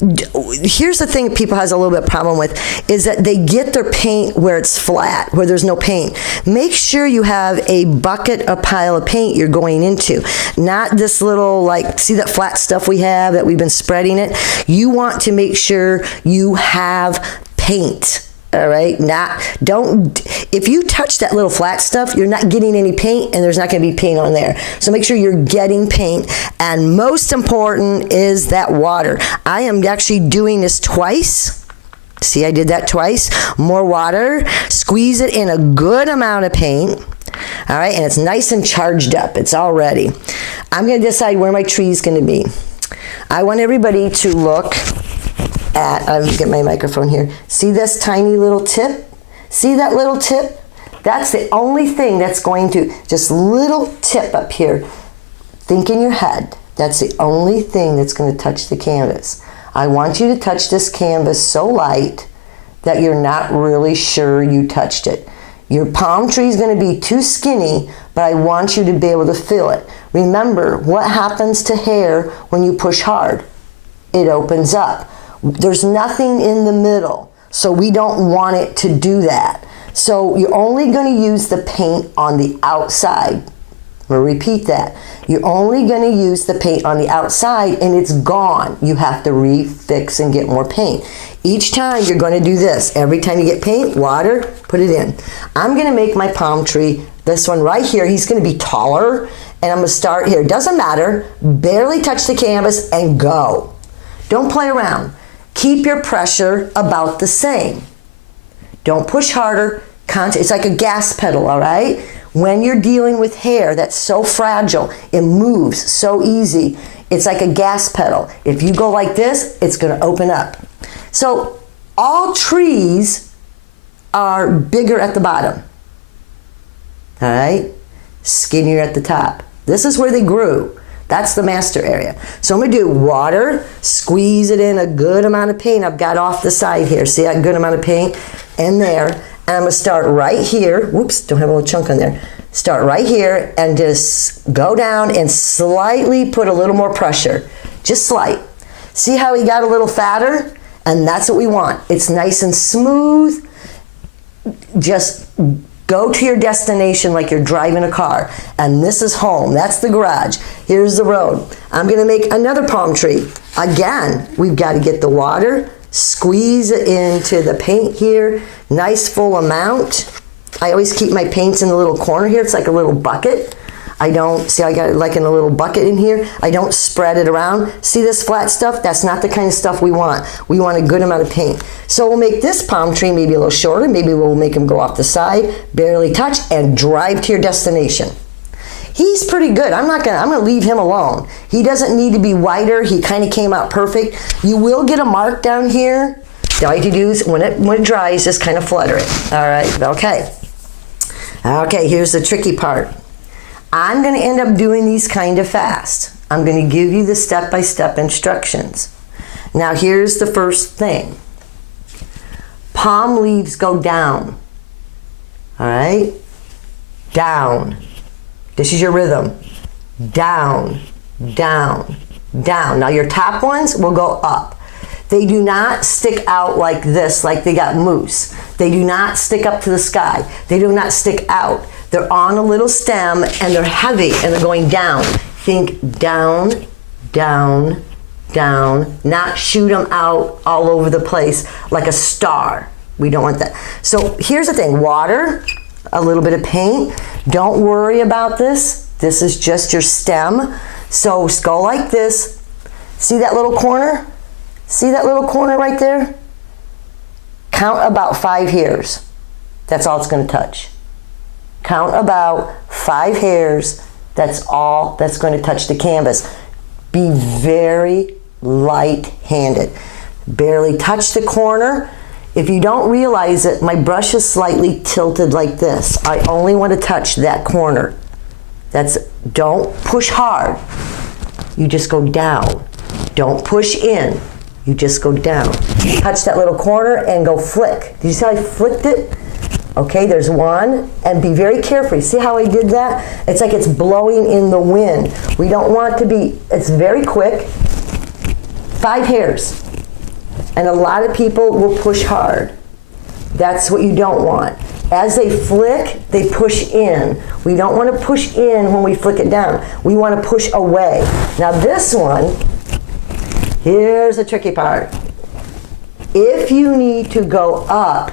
Here's the thing people has a little bit problem with is that they get their paint where it's flat, where there's no paint. Make sure you have a bucket, a pile of paint you're going into, not this little, like, see that flat stuff we have that we've been spreading it? You want to make sure you have paint. All right, if you touch that little flat stuff, you're not getting any paint and there's not gonna be paint on there. So make sure you're getting paint. And most important is that water. I am actually doing this twice. See, I did that twice. More water, squeeze it in a good amount of paint. All right, and it's nice and charged up, it's all ready. I'm gonna decide where my tree is gonna be. I want everybody to look at, I'll get my microphone here. See this tiny little tip? See that little tip? That's the only thing that's going to, just little tip up here. Think in your head. That's the only thing that's going to touch the canvas. I want you to touch this canvas so light that you're not really sure you touched it. Your palm tree is going to be too skinny, but I want you to be able to feel it. Remember, what happens to hair when you push hard? It opens up. There's nothing in the middle, so we don't want it to do that. So you're only going to use the paint on the outside. We'll repeat that. You're only going to use the paint on the outside and it's gone. You have to refix and get more paint. Each time you're going to do this. Every time you get paint, water, put it in. I'm going to make my palm tree, this one right here, he's going to be taller, and I'm going to start here. Doesn't matter. Barely touch the canvas and go. Don't play around. Keep your pressure about the same. Don't push harder. It's like a gas pedal, all right? When you're dealing with hair that's so fragile, it moves so easy. It's like a gas pedal. If you go like this, it's going to open up. So all trees are bigger at the bottom, all right? Skinnier at the top. This is where they grew. That's the master area. So I'm going to do water, squeeze it in a good amount of paint. I've got off the side here. See that good amount of paint in there? And I'm going to start right here. Whoops, don't have a little chunk on there. Start right here and just go down and slightly put a little more pressure. Just slight. See how he got a little fatter? And that's what we want. It's nice and smooth. just go to your destination like you're driving a car. And this is home. That's the garage. Here's the road. I'm going to make another palm tree. Again, we've got to get the water, squeeze it into the paint here. Nice full amount. I always keep my paints in the little corner here. It's like a little bucket. I don't, see, I got it like in a little bucket in here. I don't spread it around. See this flat stuff? That's not the kind of stuff we want. We want a good amount of paint. So we'll make this palm tree maybe a little shorter. Maybe we'll make him go off the side, barely touch, and drive to your destination. He's pretty good. I'm gonna leave him alone. He doesn't need to be wider. He kind of came out perfect. You will get a mark down here. All you have to do is when it dries, just kind of flutter it. All right, okay. Okay, here's the tricky part. I'm going to end up doing these kind of fast. I'm going to give you the step-by-step instructions. Now here's the first thing. Palm leaves go down. All right? Down. This is your rhythm. Down, down, down. Now your top ones will go up. They do not stick out like this, like they got mousse. They do not stick up to the sky. They do not stick out. They're on a little stem and they're heavy and they're going down. Think down, down, down. Not shoot them out all over the place like a star. We don't want that. So here's the thing, water, a little bit of paint. Don't worry about this. This is just your stem. So go like this. See that little corner? See that little corner right there? Count about 5 hairs. That's all it's going to touch. Count about 5 hairs. That's all that's going to touch the canvas. Be very light-handed. Barely touch the corner. If you don't realize it, my brush is slightly tilted like this. I only want to touch that corner. Don't push hard. You just go down. Don't push in. You just go down. Touch that little corner and go flick. Did you see how I flicked it? Okay, there's one, and be very careful. See how I did that? It's like it's blowing in the wind. We don't want to be, it's very quick. 5 hairs. And a lot of people will push hard. That's what you don't want. As they flick, they push in. We don't want to push in when we flick it down. We want to push away. Now this one, here's the tricky part. If you need to go up,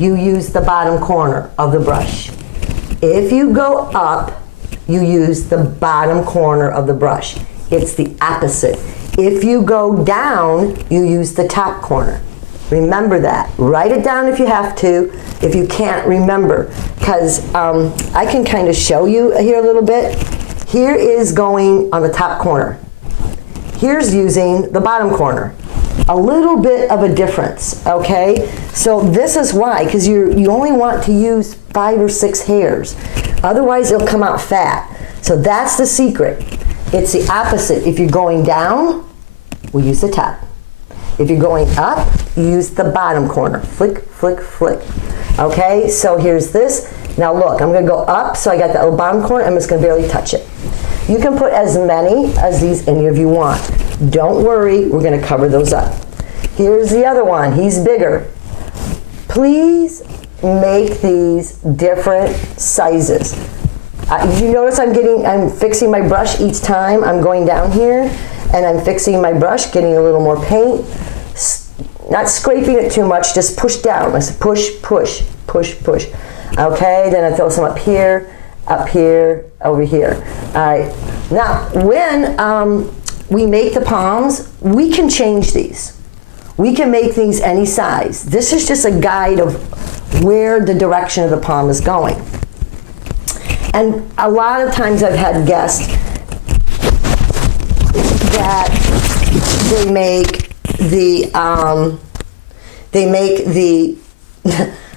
you use the bottom corner of the brush. If you go up, you use the bottom corner of the brush. It's the opposite. If you go down, you use the top corner. Remember that. Write it down if you have to. If you can't, remember. Because I can kind of show you here a little bit. Here is going on the top corner. Here's using the bottom corner. A little bit of a difference, okay? So this is why, because you only want to use 5 or 6 hairs. Otherwise, it'll come out fat. So that's the secret. It's the opposite. If you're going down, we use the top. If you're going up, you use the bottom corner. Flick, flick, flick. Okay, so here's this. Now look, I'm going to go up, so I got that little bottom corner. I'm just going to barely touch it. You can put as many as these any of you want. Don't worry, we're going to cover those up. Here's the other one. He's bigger. Please make these different sizes. You notice I'm fixing my brush each time. I'm going down here and I'm fixing my brush, getting a little more paint. Not scraping it too much, just push down. I said push, push, push, push. Okay, then I throw some up here, over here. All right. Now, when we make the palms, we can change these. We can make these any size. This is just a guide of where the direction of the palm is going. And a lot of times I've had guests that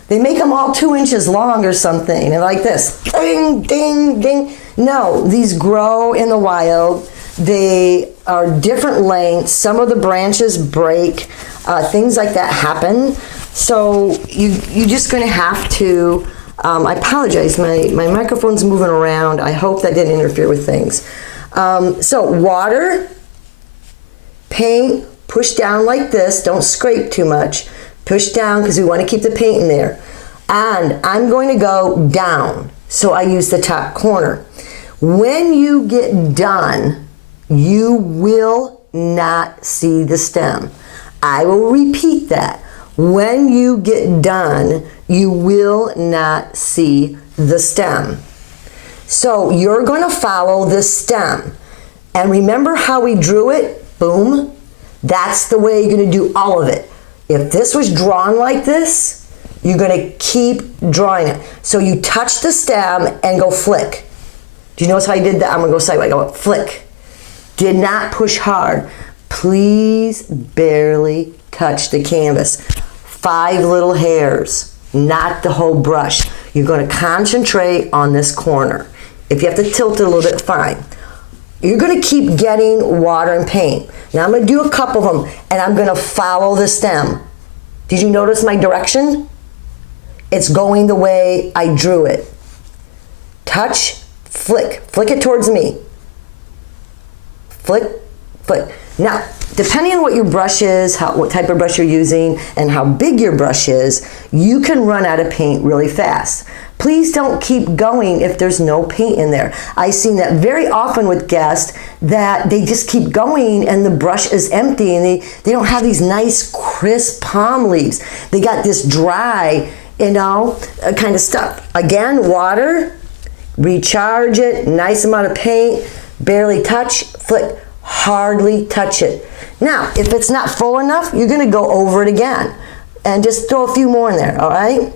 they make them all 2 inches long or something, and like this, ding, ding, ding. No, these grow in the wild. They are different lengths. Some of the branches break. Things like that happen. So you're just going to have to, I apologize, my microphone's moving around. I hope that didn't interfere with things. So water, paint, push down like this. Don't scrape too much. Push down because we want to keep the paint in there. And I'm going to go down. So I use the top corner. When you get done, you will not see the stem. I will repeat that. When you get done, you will not see the stem. So you're going to follow the stem. And remember how we drew it? Boom. That's the way you're going to do all of it. If this was drawn like this, you're going to keep drawing it. So you touch the stem and go flick. Do you notice how I did that? I'm going to go sideways. Go flick. Did not push hard. Please barely touch the canvas. 5 little hairs, not the whole brush. You're going to concentrate on this corner. If you have to tilt it a little bit, fine. You're going to keep getting water and paint. Now I'm going to do a couple of them, and I'm going to follow the stem. Did you notice my direction? It's going the way I drew it. Touch, flick. Flick it towards me. Flick, flick. Now, depending on what your brush is, what type of brush you're using, and how big your brush is, you can run out of paint really fast. Please don't keep going if there's no paint in there. I've seen that very often with guests, that they just keep going and the brush is empty and they don't have these nice crisp palm leaves. They got this dry, kind of stuff. Again, water, recharge it, nice amount of paint, barely touch, flick, hardly touch it. Now, if it's not full enough, you're gonna go over it again and just throw a few more in there, all right?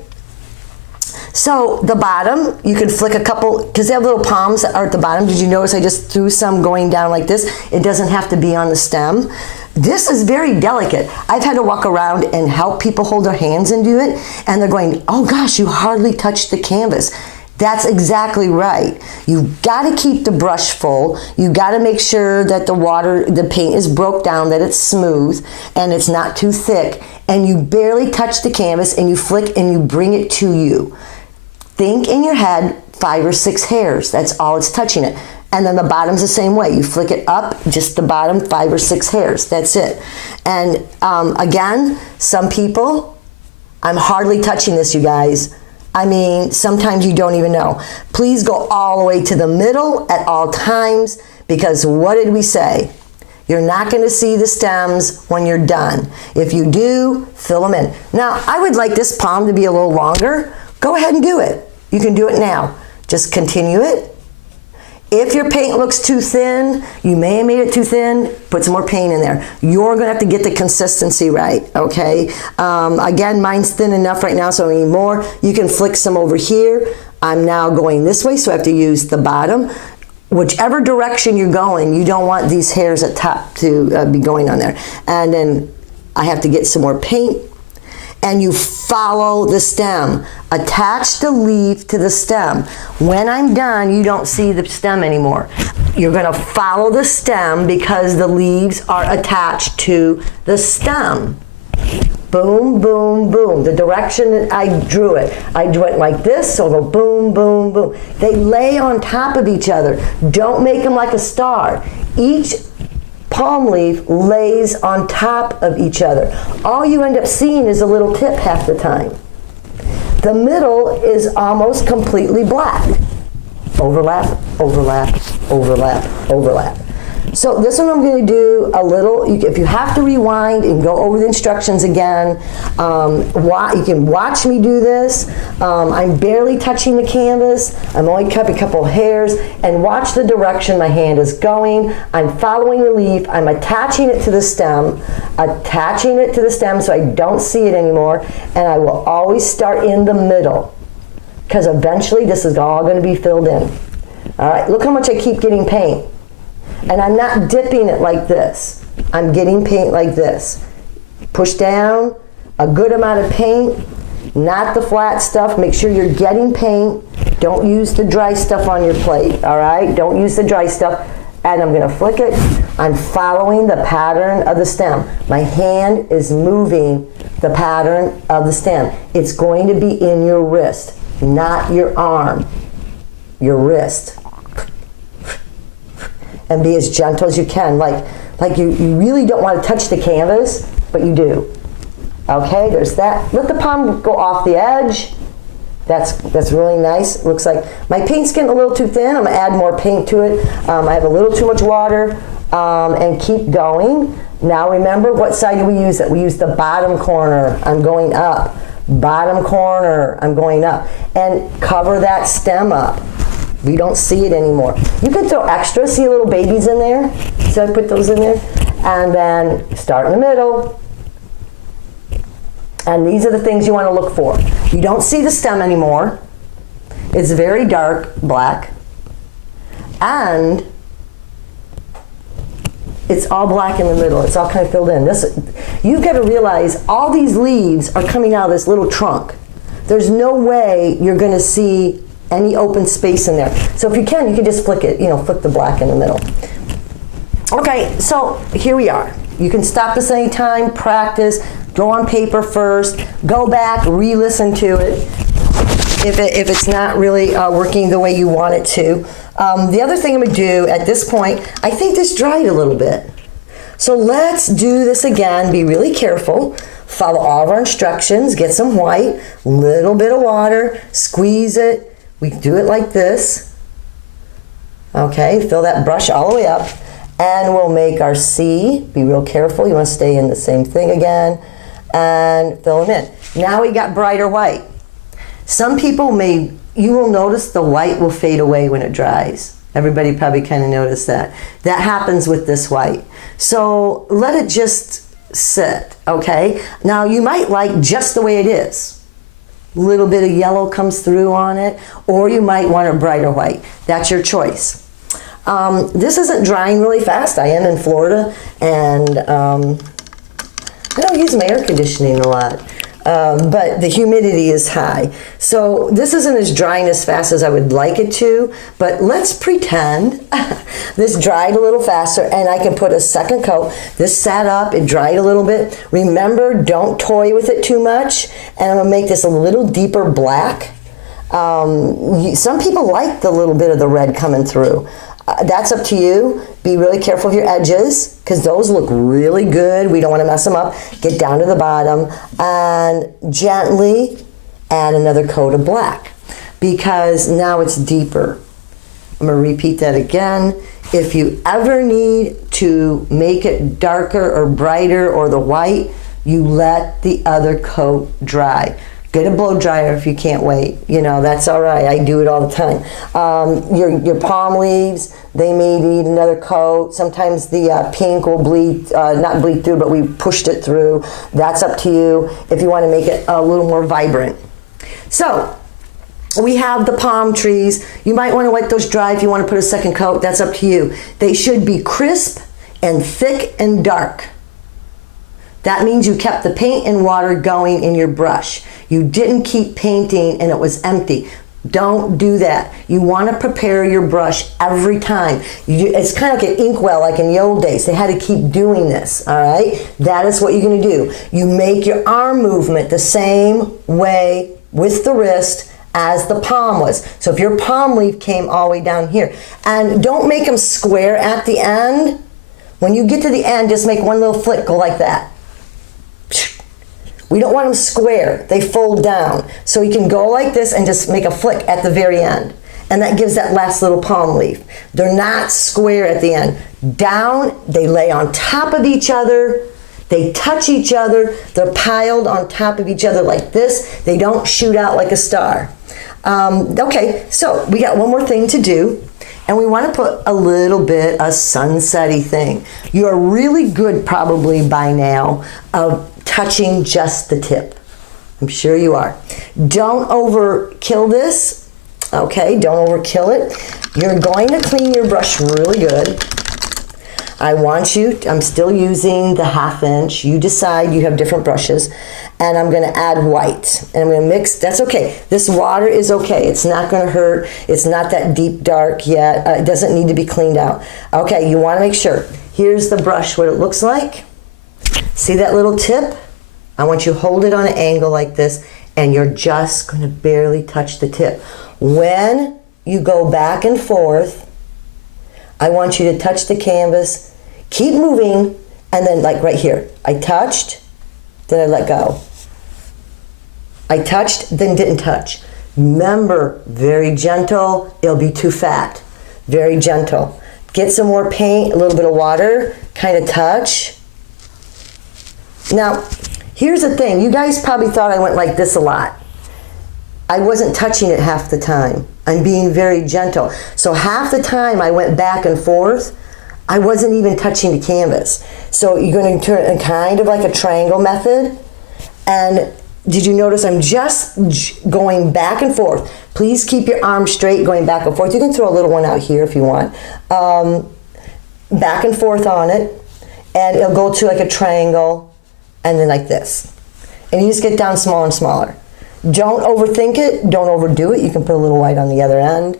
So the bottom, you can flick a couple, because they have little palms that are at the bottom. Did you notice I just threw some going down like this? It doesn't have to be on the stem. This is very delicate. I've had to walk around and help people hold their hands and do it, and they're going, oh gosh, you hardly touched the canvas. That's exactly right. You've got to keep the brush full. You've got to make sure that the paint is broke down, that it's smooth, and it's not too thick, and you barely touch the canvas, and you flick and you bring it to you. Think in your head 5 or 6 hairs. That's all it's touching it. And then the bottom's the same way. You flick it up, just the bottom, 5 or 6 hairs. That's it. And again, some people, I'm hardly touching this, you guys. I mean, sometimes you don't even know. Please go all the way to the middle at all times, because what did we say? You're not going to see the stems when you're done. If you do, fill them in. Now, I would like this palm to be a little longer. Go ahead and do it. You can do it now. Just continue it. If your paint looks too thin, you may have made it too thin, put some more paint in there. You're going to have to get the consistency right, okay? Again, mine's thin enough right now, so I need more. You can flick some over here. I'm now going this way, so I have to use the bottom. Whichever direction you're going, you don't want these hairs at top to be going on there. And then I have to get some more paint. And you follow the stem. Attach the leaf to the stem. When I'm done, you don't see the stem anymore. You're going to follow the stem because the leaves are attached to the stem. Boom, boom, boom. The direction that I drew it. I drew it like this, so go boom, boom, boom. They lay on top of each other. Don't make them like a star. Each palm leaf lays on top of each other. All you end up seeing is a little tip half the time. The middle is almost completely black. Overlap, overlap, overlap, overlap. So this one I'm going to do a little, if you have to rewind and go over the instructions again, you can watch me do this. I'm barely touching the canvas. I'm only cutting a couple of hairs, and watch the direction my hand is going. I'm following the leaf. I'm attaching it to the stem, so I don't see it anymore, and I will always start in the middle, because eventually this is all going to be filled in. All right, look how much I keep getting paint. And I'm not dipping it like this. I'm getting paint like this. Push down, a good amount of paint, not the flat stuff. Make sure you're getting paint. Don't use the dry stuff on your plate, all right? Don't use the dry stuff. And I'm gonna flick it. I'm following the pattern of the stem. My hand is moving the pattern of the stem. It's going to be in your wrist, not your arm, your wrist. And be as gentle as you can. Like you really don't want to touch the canvas, but you do. Okay, there's that. Let the palm go off the edge. That's really nice. Looks like my paint's getting a little too thin. I'm gonna add more paint to it. I have a little too much water, and keep going. Now remember, what side do we use? That we use the bottom corner. I'm going up. Bottom corner, I'm going up. And cover that stem up. We don't see it anymore. You can throw extra, see little babies in there? So I put those in there. And then start in the middle. And these are the things you want to look for. You don't see the stem anymore. It's very dark black. And it's all black in the middle. It's all kind of filled in. You've got to realize all these leaves are coming out of this little trunk. There's no way you're going to see any open space in there. So if you can just flick it, flick the black in the middle. Okay, so here we are. You can stop this anytime, practice, draw on paper first, go back, re-listen to it if it's not really working the way you want it to. The other thing I'm going to do at this point, I think this dried a little bit. So let's do this again. Be really careful. Follow all of our instructions. Get some white, little bit of water, squeeze it. We do it like this. Okay, fill that brush all the way up. And we'll make our C. Be real careful. You want to stay in the same thing again. And fill them in. Now we got brighter white. Some people you will notice the white will fade away when it dries. Everybody probably kind of noticed that. That happens with this white. So let it just sit, okay? Now you might like just the way it is. A little bit of yellow comes through on it, or you might want a brighter white. That's your choice. This isn't drying really fast. I am in Florida, and I don't use my air conditioning a lot. But the humidity is high. So this isn't as drying as fast as I would like it to, but let's pretend this dried a little faster and I can put a second coat. This sat up, it dried a little bit. Remember, don't toy with it too much. And I'm gonna make this a little deeper black. Some people like the little bit of the red coming through. That's up to you. Be really careful of your edges because those look really good. We don't want to mess them up. Get down to the bottom and gently add another coat of black because now it's deeper. I'm going to repeat that again. If you ever need to make it darker or brighter or the white, you let the other coat dry. Get a blow dryer if you can't wait. That's all right. I do it all the time. Your palm leaves, they may need another coat. Sometimes the pink will not bleed through, but we pushed it through. That's up to you if you want to make it a little more vibrant. So we have the palm trees. You might want to let those dry if you want to put a second coat. That's up to you. They should be crisp and thick and dark. That means you kept the paint and water going in your brush. You didn't keep painting and it was empty. Don't do that. You want to prepare your brush every time. It's kind of like an inkwell, like in the old days. They had to keep doing this, all right? That is what you're going to do. You make your arm movement the same way with the wrist as the palm was. So if your palm leaf came all the way down here, and don't make them square at the end. When you get to the end, just make one little flick, go like that. We don't want them square. They fold down. So you can go like this and just make a flick at the very end. And that gives that last little palm leaf. They're not square at the end. Down, they lay on top of each other. They touch each other. They're piled on top of each other like this. They don't shoot out like a star. Okay, so we got one more thing to do. And we want to put a little bit of sunset-y thing. You're really good probably by now of touching just the tip. I'm sure you are. Don't overkill this. Okay, don't overkill it. You're going to clean your brush really good. I'm still using the 1/2 inch. You decide, you have different brushes. And I'm going to add white. And I'm going to mix, that's okay. This water is okay. It's not going to hurt. It's not that deep dark yet. It doesn't need to be cleaned out. Okay, you want to make sure. Here's the brush, what it looks like. See that little tip? I want you to hold it on an angle like this, and you're just going to barely touch the tip. When you go back and forth, I want you to touch the canvas, keep moving, and then like right here, I touched, then I let go. I touched, then didn't touch. Remember, very gentle, it'll be too fat. Very gentle. Get some more paint, a little bit of water, kind of touch. Now, here's the thing. You guys probably thought I went like this a lot. I wasn't touching it half the time. I'm being very gentle. So half the time I went back and forth, I wasn't even touching the canvas. So you're going to turn it kind of like a triangle method. And did you notice I'm just going back and forth? Please keep your arms straight going back and forth. You can throw a little one out here if you want. Back and forth on it. And it'll go to like a triangle and then like this. And you just get down smaller and smaller. Don't overthink it. Don't overdo it. You can put a little white on the other end.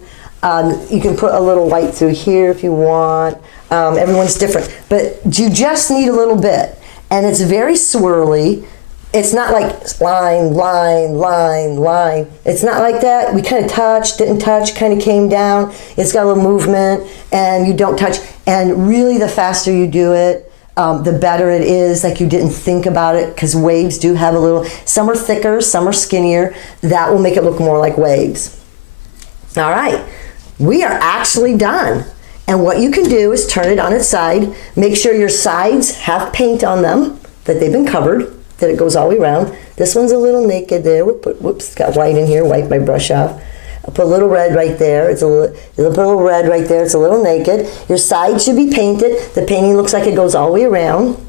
You can put a little white through here if you want. Everyone's different. But you just need a little bit. And it's very swirly. It's not like line, line, line, line. It's not like that. We kind of touched, didn't touch, kind of came down. It's got a little movement, and you don't touch. And really, the faster you do it, the better it is. Like you didn't think about it, because waves do have a little, some are thicker, some are skinnier. That will make it look more like waves. All right, we are actually done. And what you can do is turn it on its side. Make sure your sides have paint on them, that they've been covered, that it goes all the way around. This one's a little naked there. We'll put, whoops, got white in here, wipe my brush off. I'll put a little red right there. It's a little red right there. It's a little naked. Your side should be painted. The painting looks like it goes all the way around.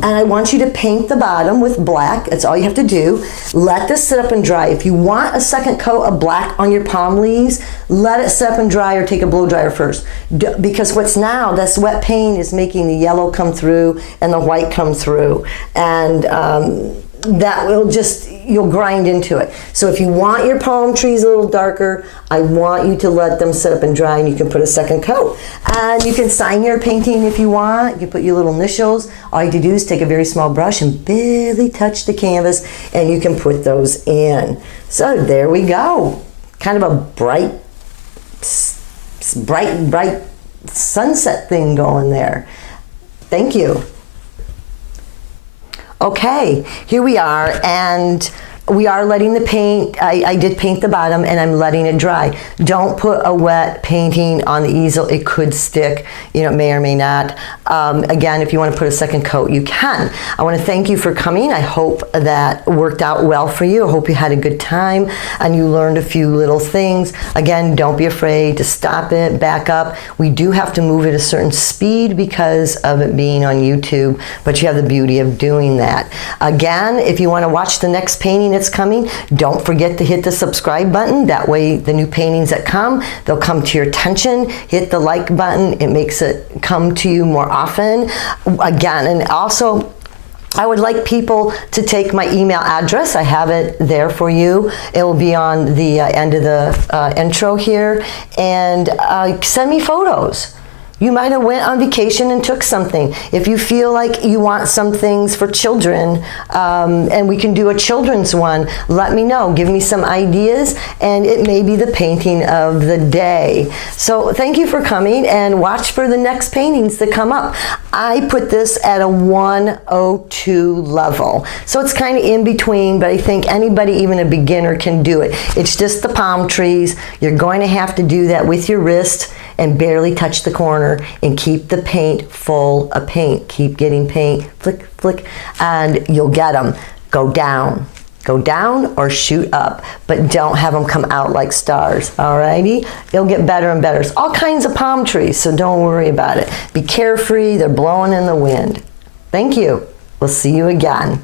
And I want you to paint the bottom with black. That's all you have to do. Let this sit up and dry. If you want a second coat of black on your palm leaves, let it sit up and dry, or take a blow dryer first. Because what's now, this wet paint is making the yellow come through and the white come through. And that will just, you'll grind into it. So if you want your palm trees a little darker, I want you to let them sit up and dry, and you can put a second coat. And you can sign your painting if you want. You can put your little initials. All you have to do is take a very small brush and barely touch the canvas, and you can put those in. So there we go. Kind of a bright sunset thing going there. Thank you. Okay, here we are, and we are letting the paint, I did paint the bottom, and I'm letting it dry. Don't put a wet painting on the easel. It could stick, you know, it may or may not. Again, if you want to put a second coat, you can. I want to thank you for coming. I hope that worked out well for you. I hope you had a good time and you learned a few little things. Again, don't be afraid to stop it, back up. We do have to move at a certain speed because of it being on YouTube, but you have the beauty of doing that. Again, if you want to watch the next painting that's coming, don't forget to hit the subscribe button. That way the new paintings that come, they'll come to your attention. Hit the like button. It makes it come to you more often. Again, and also, I would like people to take my email address. I have it there for you. It will be on the end of the intro here. And send me photos. You might have went on vacation and took something. If you feel like you want some things for children, and we can do a children's one, let me know. Give me some ideas, and it may be the painting of the day. So thank you for coming, and watch for the next paintings that come up. I put this at a 102 level. So it's kind of in between, but I think anybody, even a beginner, can do it. It's just the palm trees. You're going to have to do that with your wrist and barely touch the corner, and keep the paint full of paint. Keep getting paint, flick, flick, and you'll get them. Go down or shoot up, but don't have them come out like stars, alrighty? It'll get better and better. It's all kinds of palm trees, so don't worry about it. Be carefree, they're blowing in the wind. Thank you. We'll see you again.